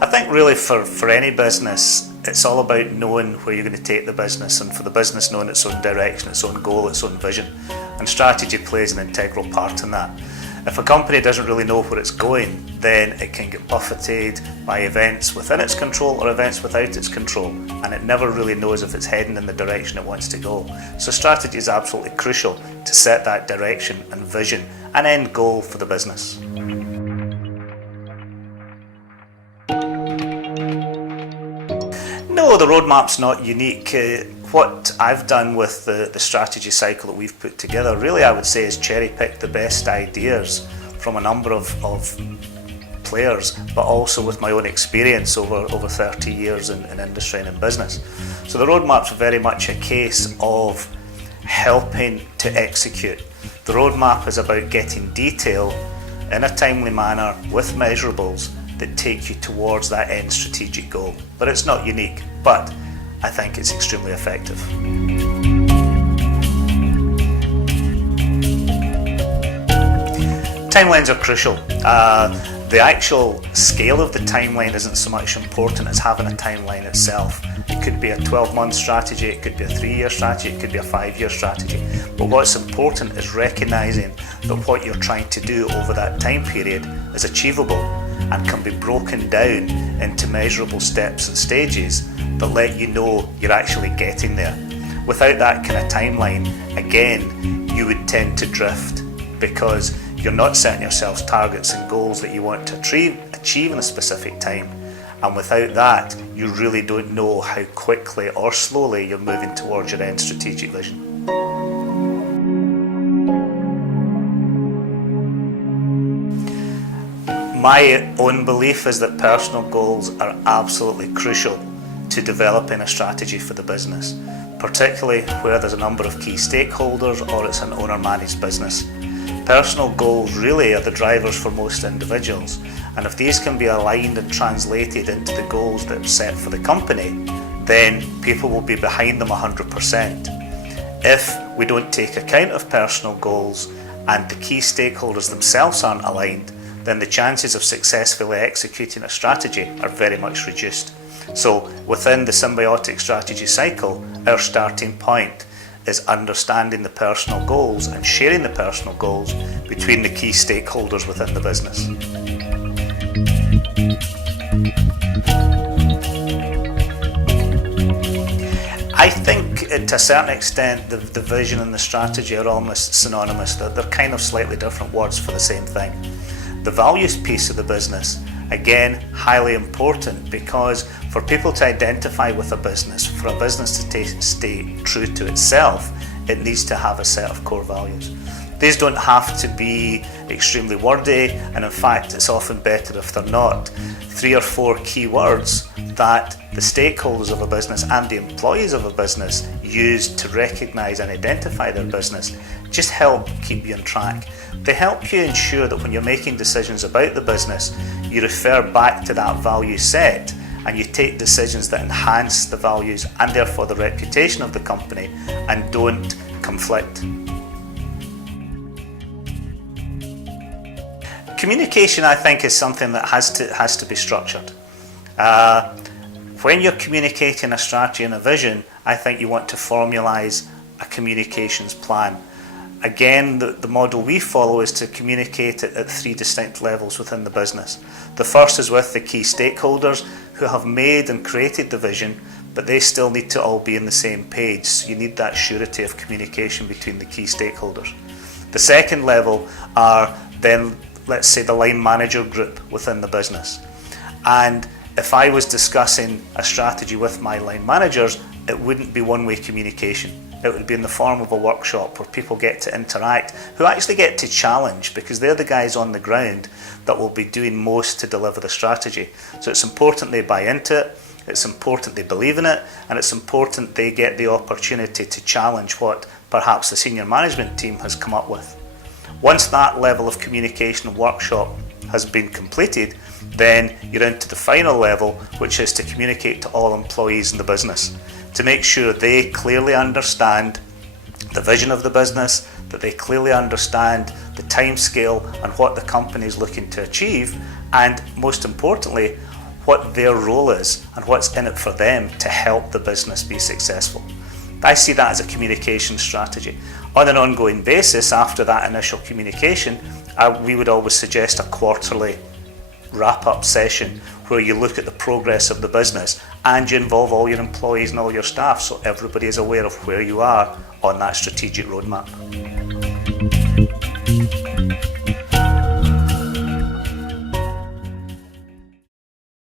I think really for any business, it's all about knowing where you're going to take the business, and for the business knowing its own direction, its own goal, its own vision. And strategy plays an integral part in that. If a company doesn't really know where it's going, then it can get buffeted by events within its control or events without its control, and it never really knows if it's heading in the direction it wants to go. So strategy is absolutely crucial to set that direction and vision and end goal for the business. No, the roadmap's not unique. What I've done with the strategy cycle that we've put together, really I would say, is cherry-pick the best ideas from a number of players, but also with my own experience over 30 years in industry and in business. So the roadmap's very much a case of helping to execute. The roadmap is about getting detail in a timely manner with measurables that take you towards that end strategic goal. But it's not unique, but I think it's extremely effective. Timelines are crucial. The actual scale of the timeline isn't so much important as having a timeline itself. It could be a 12-month strategy, it could be a 3-year strategy, it could be a 5-year strategy. But what's important is recognising that what you're trying to do over that time period is achievable and can be broken down into measurable steps and stages that let you know you're actually getting there. Without that kind of timeline, again, you would tend to drift because you're not setting yourselves targets and goals that you want to achieve in a specific time. And without that, you really don't know how quickly or slowly you're moving towards your end strategic vision. My own belief is that personal goals are absolutely crucial to developing a strategy for the business, particularly where there's a number of key stakeholders or it's an owner-managed business. Personal goals really are the drivers for most individuals, and if these can be aligned and translated into the goals that are set for the company, then people will be behind them 100%. If we don't take account of personal goals and the key stakeholders themselves aren't aligned, then the chances of successfully executing a strategy are very much reduced. So within the symbiotic strategy cycle, our starting point is understanding the personal goals and sharing the personal goals between the key stakeholders within the business. I think to a certain extent the vision and the strategy are almost synonymous. They're kind of slightly different words for the same thing. The values piece of the business, again, highly important, because for people to identify with a business, for a business to stay true to itself, it needs to have a set of core values. These don't have to be extremely wordy, and in fact it's often better if they're not. 3 or 4 key words that the stakeholders of a business and the employees of a business use to recognise and identify their business just help keep you on track. They help you ensure that when you're making decisions about the business, you refer back to that value set and you take decisions that enhance the values and therefore the reputation of the company and don't conflict. Communication, I think, is something that has to be structured. When you're communicating a strategy and a vision, I think you want to formalize a communications plan. Again, the model we follow is to communicate it at 3 distinct levels within the business. The first is with the key stakeholders who have made and created the vision, but they still need to all be on the same page. So you need that surety of communication between the key stakeholders. The second level are then, let's say, the line manager group within the business. And if I was discussing a strategy with my line managers, it wouldn't be one-way communication. It would be in the form of a workshop where people get to interact, who actually get to challenge, because they're the guys on the ground that will be doing most to deliver the strategy. So it's important they buy into it, it's important they believe in it, and it's important they get the opportunity to challenge what perhaps the senior management team has come up with. Once that level of communication and workshop has been completed, then you're into the final level, which is to communicate to all employees in the business, to make sure they clearly understand the vision of the business, that they clearly understand the timescale and what the company is looking to achieve, and most importantly, what their role is and what's in it for them to help the business be successful. I see that as a communication strategy. On an ongoing basis, after that initial communication, we would always suggest a quarterly wrap-up session where you look at the progress of the business and you involve all your employees and all your staff so everybody is aware of where you are on that strategic roadmap.